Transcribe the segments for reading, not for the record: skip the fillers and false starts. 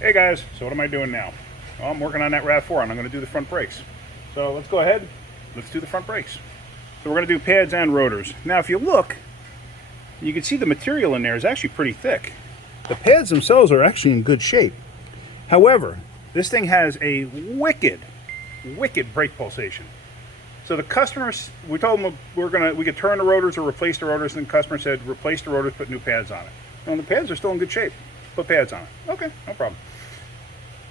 Hey guys, so what am I doing now? Well, I'm working on that RAV4 and I'm going to do the front brakes. So let's go ahead, let's do the front brakes. So we're going to do pads and rotors. Now if you look, you can see the material in there is actually pretty thick. The pads themselves are actually in good shape. However, this thing has a wicked brake pulsation. So the customers, we told them we could turn the rotors or replace the rotors, and the customer said replace the rotors, put new pads on it. And the pads are still in good shape. Put pads on it. Okay, no problem.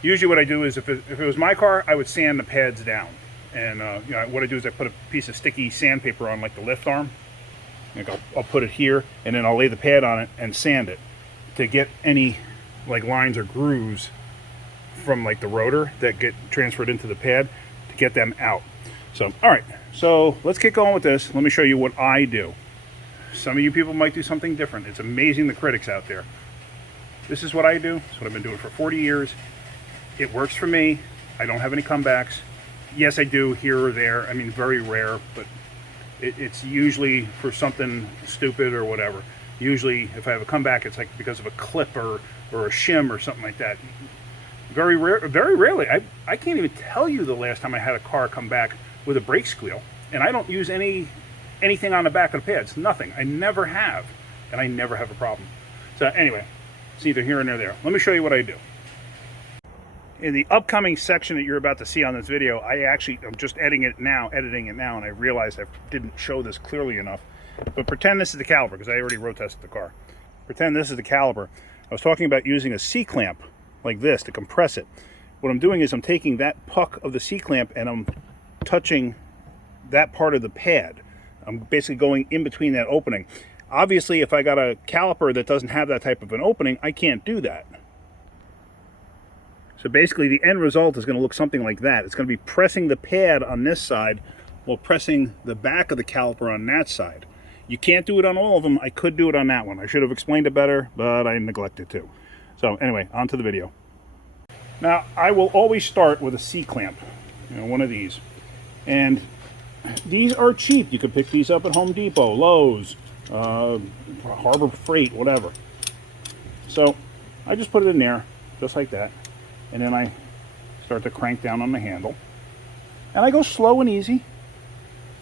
Usually what I do is if it was my car, I would sand the pads down. And what I do is I put a piece of sticky sandpaper on like the lift arm. Like I'll put it here and then I'll lay the pad on it and sand it to get any like lines or grooves from like the rotor that get transferred into the pad to get them out. So, all right, so let's get going with this. Let me show you what I do. Some of you people might do something different. It's amazing the critics out there. This is what I do. It's what I've been doing for 40 years. It works for me. I don't have any comebacks. Yes, I do here or there. I mean, very rare, but it's usually for something stupid or whatever. Usually, if I have a comeback, it's like because of a clip or a shim or something like that. Very rare, very rarely. I can't even tell you the last time I had a car come back with a brake squeal, and I don't use anything on the back of the pads. Nothing. I never have, and I never have a problem. So anyway, it's either here and there. Let me show you what I do. In the upcoming section that you're about to see on this video, I'm just editing it now, and I realized I didn't show this clearly enough. But pretend this is the caliper, because I already road tested the car. Pretend this is the caliper. I was talking about using a C-clamp like this to compress it. What I'm doing is I'm taking that puck of the C-clamp and I'm touching that part of the pad. I'm basically going in between that opening. Obviously, if I got a caliper that doesn't have that type of an opening, I can't do that. So basically the end result is going to look something like that. It's going to be pressing the pad on this side while pressing the back of the caliper on that side. You can't do it on all of them. I could do it on that one. I should have explained it better, but I neglected to. So anyway, on to the video. Now, I will always start with a C-clamp, one of these. And these are cheap. You can pick these up at Home Depot, Lowe's, Harbor Freight, whatever. So I just put it in there, just like that. And then I start to crank down on the handle. And I go slow and easy.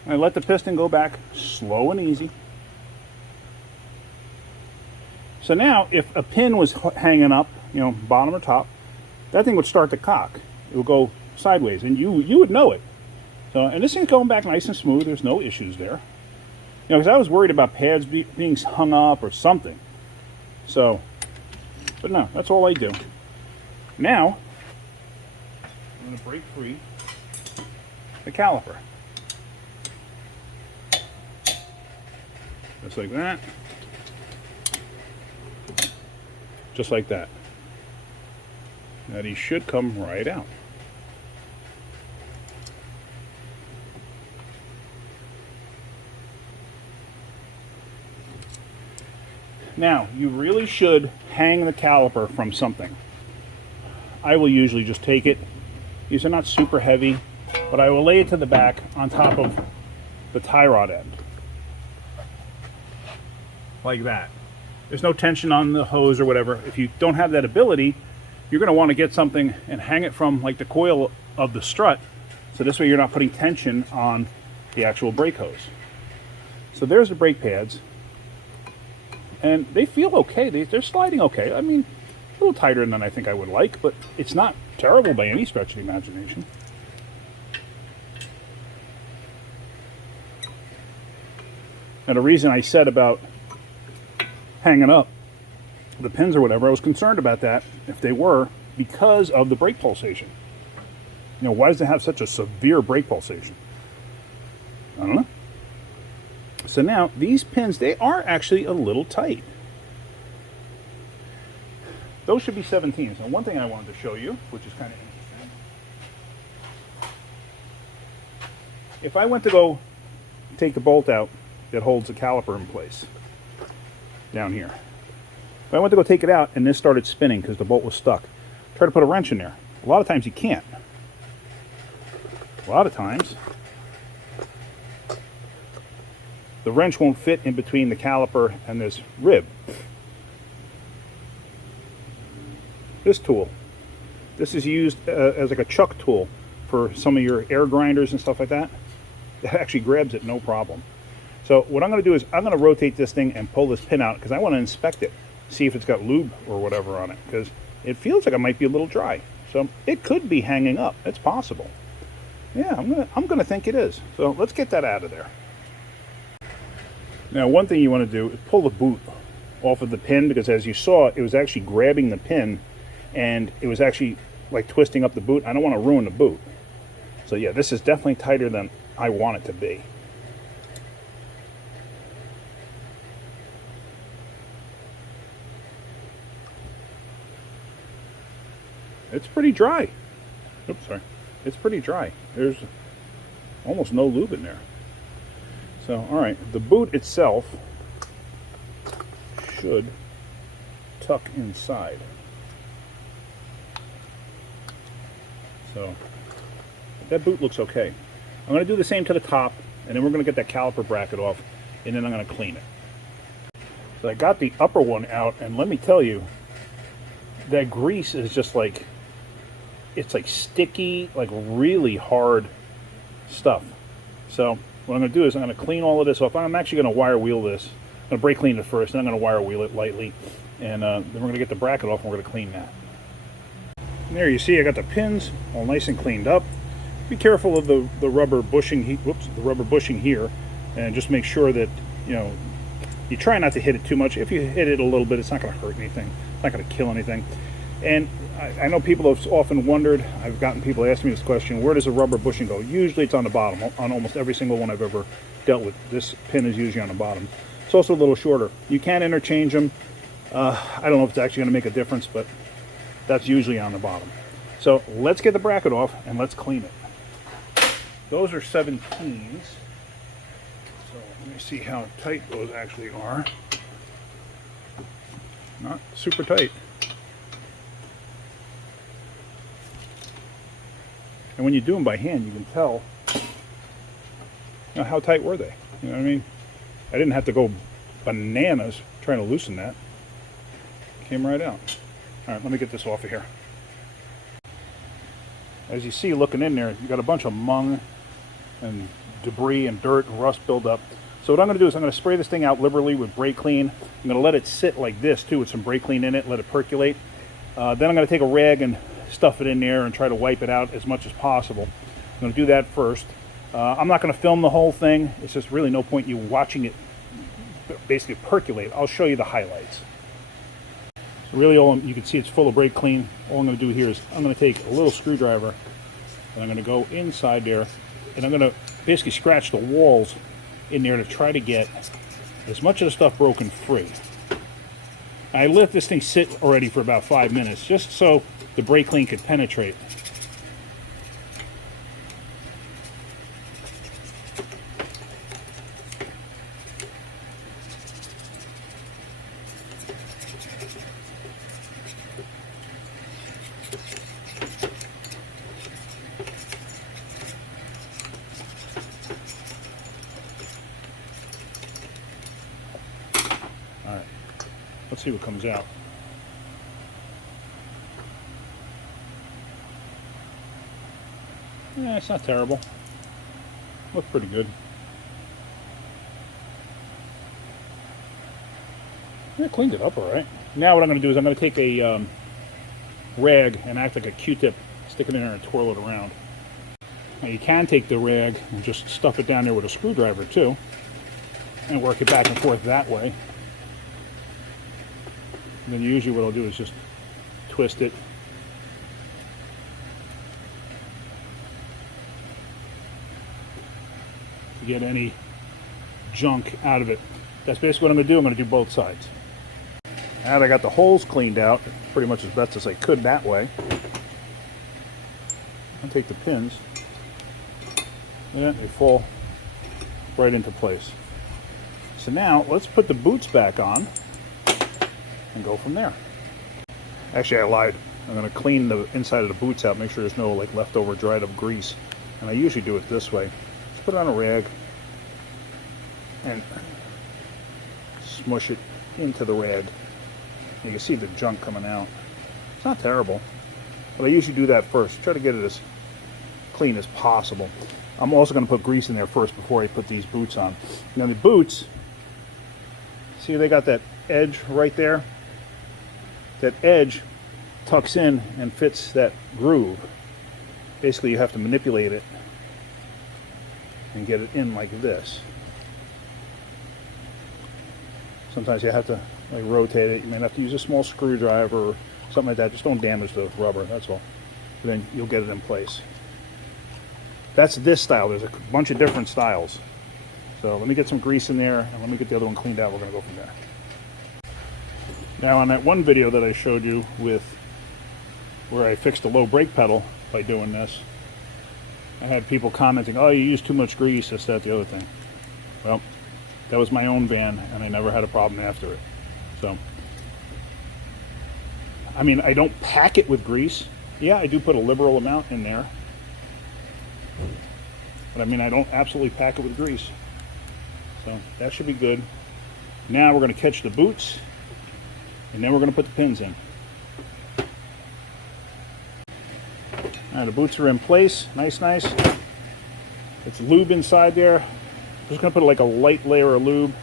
And I let the piston go back slow and easy. So now, if a pin was hanging up, bottom or top, that thing would start to cock. It would go sideways, and you would know it. So, and this thing's going back nice and smooth. There's no issues there. Because I was worried about pads being hung up or something. So, but no, that's all I do. Now, I'm going to break free the caliper. Just like that. Just like that. Now these should come right out. Now, you really should hang the caliper from something. I will usually just take it. These are not super heavy, but I will lay it to the back on top of the tie rod end. Like that. There's no tension on the hose or whatever. If you don't have that ability, you're going to want to get something and hang it from like the coil of the strut. So this way you're not putting tension on the actual brake hose. So there's the brake pads. And they feel okay. They're sliding okay. I mean, a little tighter than I think I would like, but it's not terrible by any stretch of the imagination. And the reason I said about hanging up the pins or whatever, I was concerned about that, if they were, because of the brake pulsation. Why does it have such a severe brake pulsation? I don't know. So now, these pins, they are actually a little tight. Those should be 17s. Now, one thing I wanted to show you, which is kind of interesting. If I went to go take the bolt out that holds the caliper in place, down here. If I went to go take it out and this started spinning because the bolt was stuck, try to put a wrench in there. A lot of times you can't. A lot of times the wrench won't fit in between the caliper and this rib. This tool This is used as like a chuck tool for some of your air grinders and stuff like that. It actually grabs it no problem. So what I'm going to do is I'm going to rotate this thing and pull this pin out because I want to inspect it, see if it's got lube or whatever on it, because it feels like it might be a little dry. So it could be hanging up. It's possible. Yeah, I'm gonna think it is. So let's get that out of there. Now, one thing you want to do is pull the boot off of the pin, because as you saw, it was actually grabbing the pin and it was actually like twisting up the boot. I don't want to ruin the boot. So yeah, this is definitely tighter than I want it to be. It's pretty dry. Oops, sorry. It's pretty dry. There's almost no lube in there. So, all right, the boot itself should tuck inside. So, that boot looks okay. I'm going to do the same to the top, and then we're going to get that caliper bracket off, and then I'm going to clean it. So I got the upper one out, and let me tell you, that grease is just like, it's like sticky, like really hard stuff. So what I'm going to do is I'm going to clean all of this off. I'm actually going to wire wheel this. I'm going to brake clean it first, then I'm going to wire wheel it lightly, and then we're going to get the bracket off and we're going to clean that. And there you see I got the pins all nice and cleaned up. Be careful of the rubber bushing. The rubber bushing here, and just make sure that you try not to hit it too much. If you hit it a little bit, it's not going to hurt anything. It's not going to kill anything. And I know people have often wondered, I've gotten people ask me this question, where does the rubber bushing go? Usually it's on the bottom. On almost every single one I've ever dealt with, this pin is usually on the bottom. It's also a little shorter. You can interchange them. I don't know if it's actually going to make a difference, but that's usually on the bottom. So let's get the bracket off and let's clean it. Those are 17s. So let me see how tight those actually are. Not super tight. And when you do them by hand, you can tell, how tight were they. You know what I mean? I didn't have to go bananas trying to loosen that. It came right out. All right, let me get this off of here. As you see looking in there, you got a bunch of mung and debris and dirt and rust buildup. So what I'm going to do is I'm going to spray this thing out liberally with brake clean. I'm going to let it sit like this too with some brake clean in it, let it percolate. Then I'm going to take a rag and stuff it in there and try to wipe it out as much as possible. I'm going to do that first. I'm not going to film the whole thing. It's just really no point in you watching it basically percolate. I'll show you the highlights. So really you can see it's full of brake clean. All I'm going to do here is I'm going to take a little screwdriver and I'm going to go inside there and I'm going to basically scratch the walls in there to try to get as much of the stuff broken free. I let this thing sit already for about 5 minutes just so the brake clean could penetrate. All right, let's see what comes out. Yeah, it's not terrible. Looks pretty good. Yeah, cleaned it up all right. Now what I'm going to do is I'm going to take a rag and act like a Q-tip, stick it in there and twirl it around. Now you can take the rag and just stuff it down there with a screwdriver too, and work it back and forth that way. And then usually what I'll do is just twist it. Get any junk out of it. That's basically what I'm going to do. I'm going to do both sides. Now that I got the holes cleaned out pretty much as best as I could that way, I'll take the pins and they fall right into place. So now let's put the boots back on and go from there. Actually, I lied. I'm going to clean the inside of the boots out, make sure there's no like leftover dried up grease. And I usually do it this way. Put it on a rag and smush it into the rag. You can see the junk coming out. It's not terrible. But I usually do that first. Try to get it as clean as possible. I'm also going to put grease in there first before I put these boots on. Now the boots, see they got that edge right there? That edge tucks in and fits that groove. Basically you have to manipulate it and get it in like this. Sometimes you have to like rotate it. You may have to use a small screwdriver or something like that. Just don't damage the rubber, that's all. And then you'll get it in place. That's this style. There's a bunch of different styles. So let me get some grease in there and let me get the other one cleaned out. We're going to go from there. Now on that one video that I showed you with where I fixed the low brake pedal by doing this, I had people commenting, oh, you use too much grease, this, that, the other thing. Well, that was my own van and I never had a problem after it. So, I mean, I don't pack it with grease. Yeah, I do put a liberal amount in there. But I mean, I don't absolutely pack it with grease. So that should be good. Now we're going to catch the boots and then we're going to put the pins in. All right, the boots are in place. Nice. It's lube inside there. I'm just going to put like a light layer of lube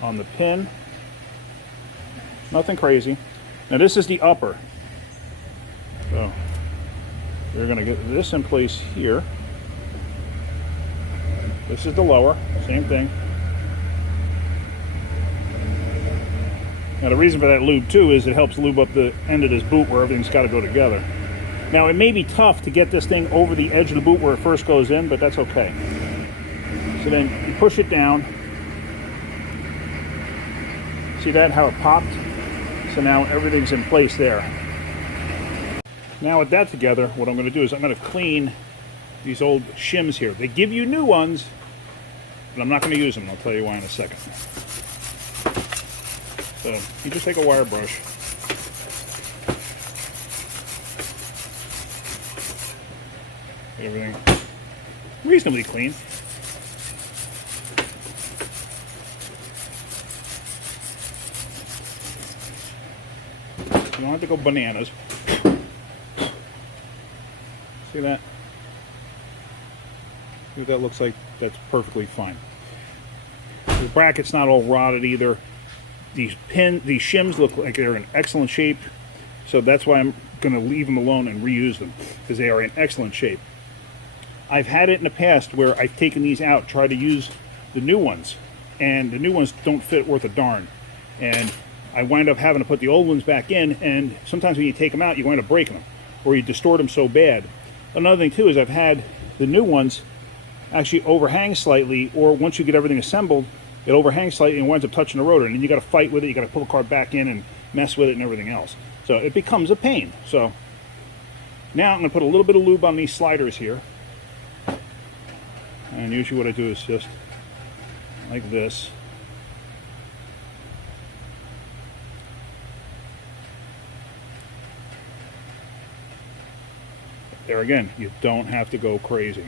on the pin. Nothing crazy. Now this is the upper. So we're going to get this in place here. This is the lower, same thing. Now the reason for that lube too is it helps lube up the end of this boot where everything's got to go together. Now it may be tough to get this thing over the edge of the boot where it first goes in, but that's okay. So then you push it down. See that, how it popped? So now everything's in place there. Now with that together, what I'm going to do is I'm going to clean these old shims here. They give you new ones, but I'm not going to use them. I'll tell you why in a second. So you just take a wire brush. Get everything reasonably clean. You don't have to go bananas. See that? See what that looks like? That's perfectly fine. The bracket's not all rotted either. These shims look like they're in excellent shape, so that's why I'm going to leave them alone and reuse them, because they are in excellent shape. I've had it in the past where I've taken these out, tried to use the new ones, and the new ones don't fit worth a darn. And I wind up having to put the old ones back in, and sometimes when you take them out, you wind up breaking them, or you distort them so bad. Another thing too is I've had the new ones actually overhang slightly, or once you get everything assembled, it overhangs slightly and winds up touching the rotor, and then you got to fight with it, you got to pull the car back in and mess with it and everything else. So it becomes a pain. So now I'm going to put a little bit of lube on these sliders here. And usually what I do is just like this. There again, you don't have to go crazy.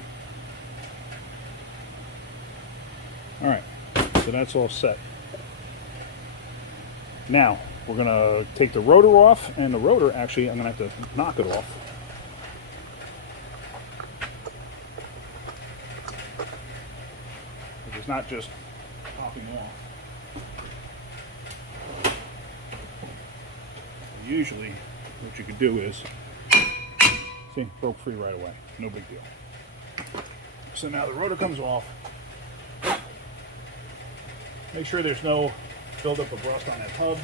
All right, so that's all set. Now, we're gonna take the rotor off, and the rotor, actually, I'm gonna have to knock it off. It's not just popping off. Usually, what you could do is, see, broke free right away. No big deal. So now the rotor comes off. Make sure there's no buildup of rust on that hub.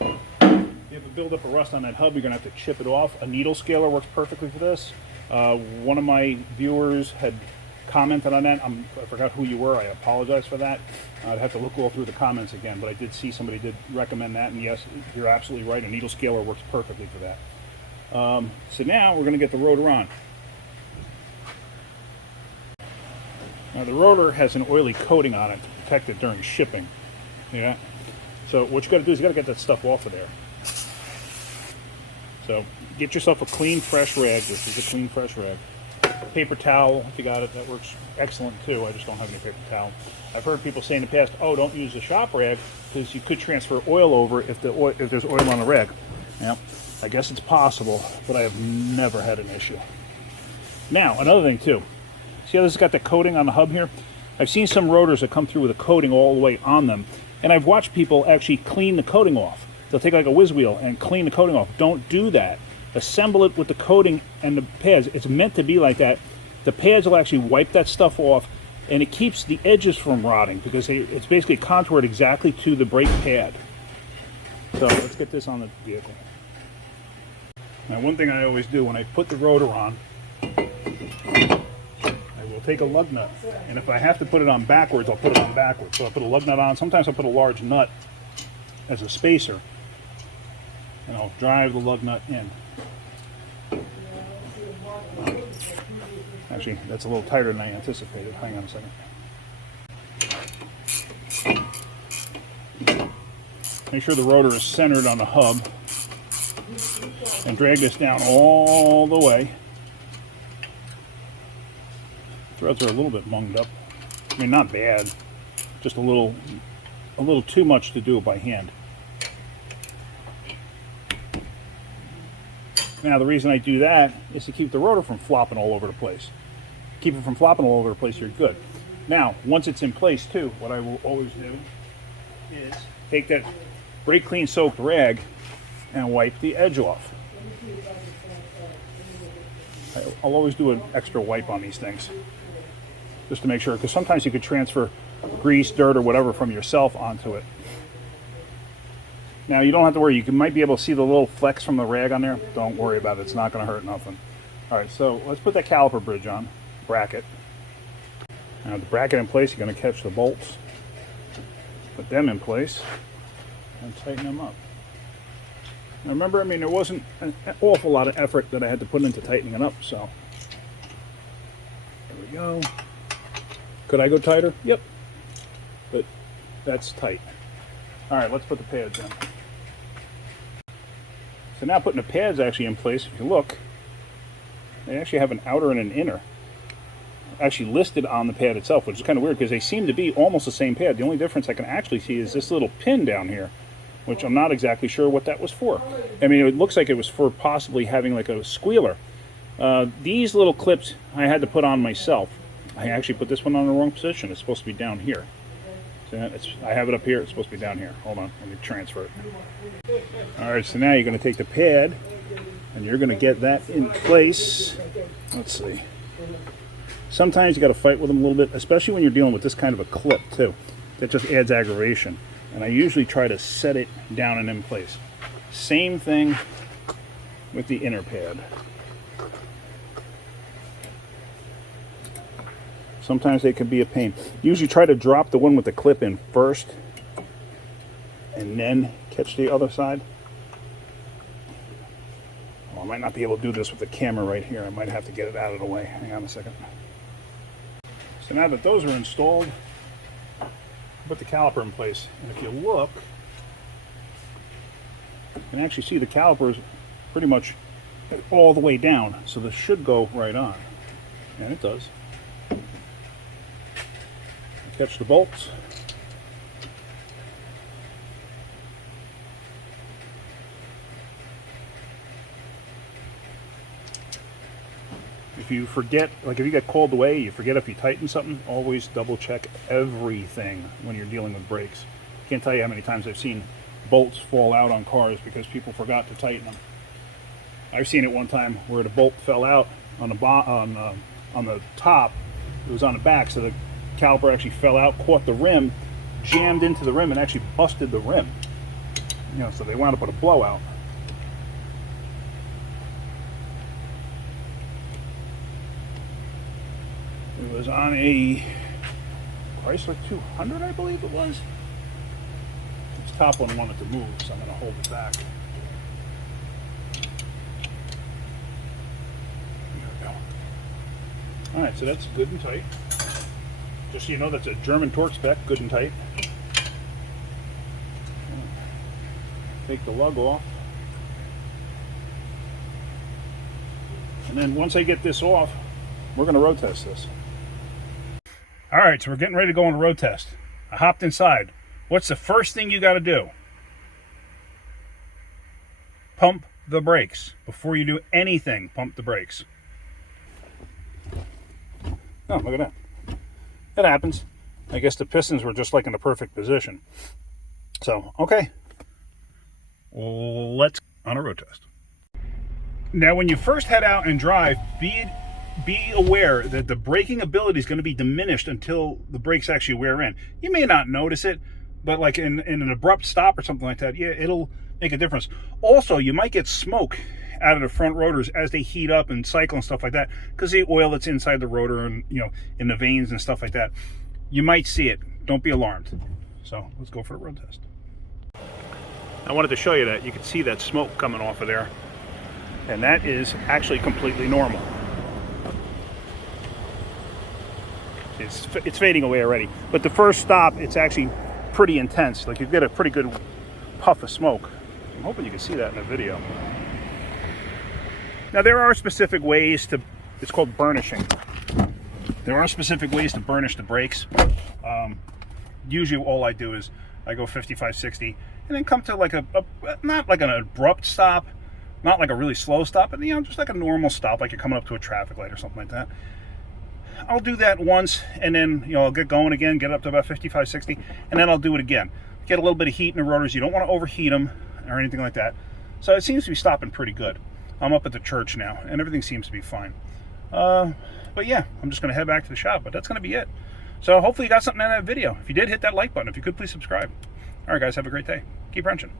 If you have a buildup of rust on that hub, you're going to have to chip it off. A needle scaler works perfectly for this. One of my viewers had commented on that. I forgot who you were. I apologize for that. I'd have to look all through the comments again, but I did see somebody did recommend that, and yes, you're absolutely right. A needle scaler works perfectly for that. So now we're going to get the rotor on. Now the rotor has an oily coating on it to protect it during shipping. Yeah. So what you got to do is you got to get that stuff off of there. So get yourself a clean, fresh rag. This is a clean, fresh rag. Paper towel, if you got it, that works excellent too. I just don't have any paper towel. I've heard people say in the past, oh, don't use the shop rag because you could transfer oil over if there's oil on the rag. Yeah. I guess it's possible, but I have never had an issue. Now, another thing too. See how this has got the coating on the hub here? I've seen some rotors that come through with a coating all the way on them, and I've watched people actually clean the coating off. They'll take like a whiz wheel and clean the coating off. Don't do that. Assemble it with the coating and the pads. It's meant to be like that. The pads will actually wipe that stuff off, and it keeps the edges from rotting because it's basically contoured exactly to the brake pad. So let's get this on the vehicle. Now, one thing I always do when I put the rotor on, I will take a lug nut, and if I have to put it on backwards, I'll put it on backwards. So I'll put a lug nut on. Sometimes I'll put a large nut as a spacer, and I'll drive the lug nut in. Actually, that's a little tighter than I anticipated. Hang on a second. Make sure the rotor is centered on the hub, and drag this down all the way. Threads are a little bit munged up. I mean, not bad, just a little too much to do it by hand. Now, the reason I do that is to keep the rotor from flopping all over the place. Keep it from flopping all over the place, you're good. Now, once it's in place too, what I will always do is take that brake clean soaked rag and wipe the edge off. I'll always do an extra wipe on these things, just to make sure, because sometimes you could transfer grease, dirt, or whatever from yourself onto it. Now, you don't have to worry. You might be able to see the little flecks from the rag on there. Don't worry about it. It's not going to hurt nothing. All right, so let's put that caliper bridge on, bracket. Now, with the bracket in place, you're going to catch the bolts, put them in place, and tighten them up. Now, remember, I mean, there wasn't an awful lot of effort that I had to put into tightening it up, so there we go. Could I go tighter? Yep. But that's tight. All right, let's put the pads in. So now putting the pads actually in place, if you look, they actually have an outer and an inner actually listed on the pad itself, which is kind of weird because they seem to be almost the same pad. The only difference I can actually see is this little pin down here, which I'm not exactly sure what that was for. I mean, it looks like it was for possibly having like a squealer. These little clips I had to put on myself. I actually put this one on the wrong position. It's supposed to be down here. So I have it up here. It's supposed to be down here. Hold on. Let me transfer it. All right, so now you're going to take the pad and you're going to get that in place. Let's see. Sometimes you got to fight with them a little bit, especially when you're dealing with this kind of a clip too. That just adds aggravation. And I usually try to set it down and in place. Same thing with the inner pad. Sometimes they can be a pain. Usually try to drop the one with the clip in first and then catch the other side. Well, I might not be able to do this with the camera right here. I might have to get it out of the way. Hang on a second. So now that those are installed, put the caliper in place. And if you look, you can actually see the calipers pretty much all the way down. So this should go right on. And it does. Catch the bolts. If you forget, like if you get called away, you forget if you tighten something, always double check everything when you're dealing with brakes. Can't tell you how many times I've seen bolts fall out on cars because people forgot to tighten them. I've seen it one time where the bolt fell out on the top. It was on the back, so the caliper actually fell out, caught the rim, jammed into the rim, and actually busted the rim. You know, so they wound up with a blowout. It was on a Chrysler 200, I believe it was. This top one wanted to move, so I'm going to hold it back. There we go. All right, so that's good and tight. Just so you know, that's a German torque spec, good and tight. Take the lug off. And then once I get this off, we're going to road test this. All right, so we're getting ready to go on a road test. I hopped inside. What's the first thing you got to do? Pump the brakes. Before you do anything, pump the brakes. Oh, look at that. It happens. I guess the pistons were just like in the perfect position. So, okay. Let's on a road test. Now, when you first head out and drive, be aware that the braking ability is going to be diminished until the brakes actually wear in. You may not notice it, but like in an abrupt stop or something like that, yeah, it'll make a difference. Also, you might get smoke out of the front rotors as they heat up and cycle and stuff like that, because the oil that's inside the rotor and, you know, in the vanes and stuff like that, you might see it. Don't be alarmed. So let's go for the road test. I wanted to show you that. You can see that smoke coming off of there, and that is actually completely normal. It's fading away already, but the first stop, it's actually pretty intense. Like, you get a pretty good puff of smoke. I'm hoping you can see that in the video. Now, there are specific ways to, it's called burnishing. There are specific ways to burnish the brakes. Usually all I do is I go 55, 60, and then come to like not like an abrupt stop, not like a really slow stop, but, you know, just like a normal stop, like you're coming up to a traffic light or something like that. I'll do that once, and then, you know, I'll get going again, get up to about 55, 60, and then I'll do it again. Get a little bit of heat in the rotors. You don't want to overheat them or anything like that. So it seems to be stopping pretty good. I'm up at the church now, and everything seems to be fine. But yeah, I'm just going to head back to the shop, but that's going to be it. So hopefully you got something out of that video. If you did, hit that like button. If you could, please subscribe. All right, guys, have a great day. Keep wrenching.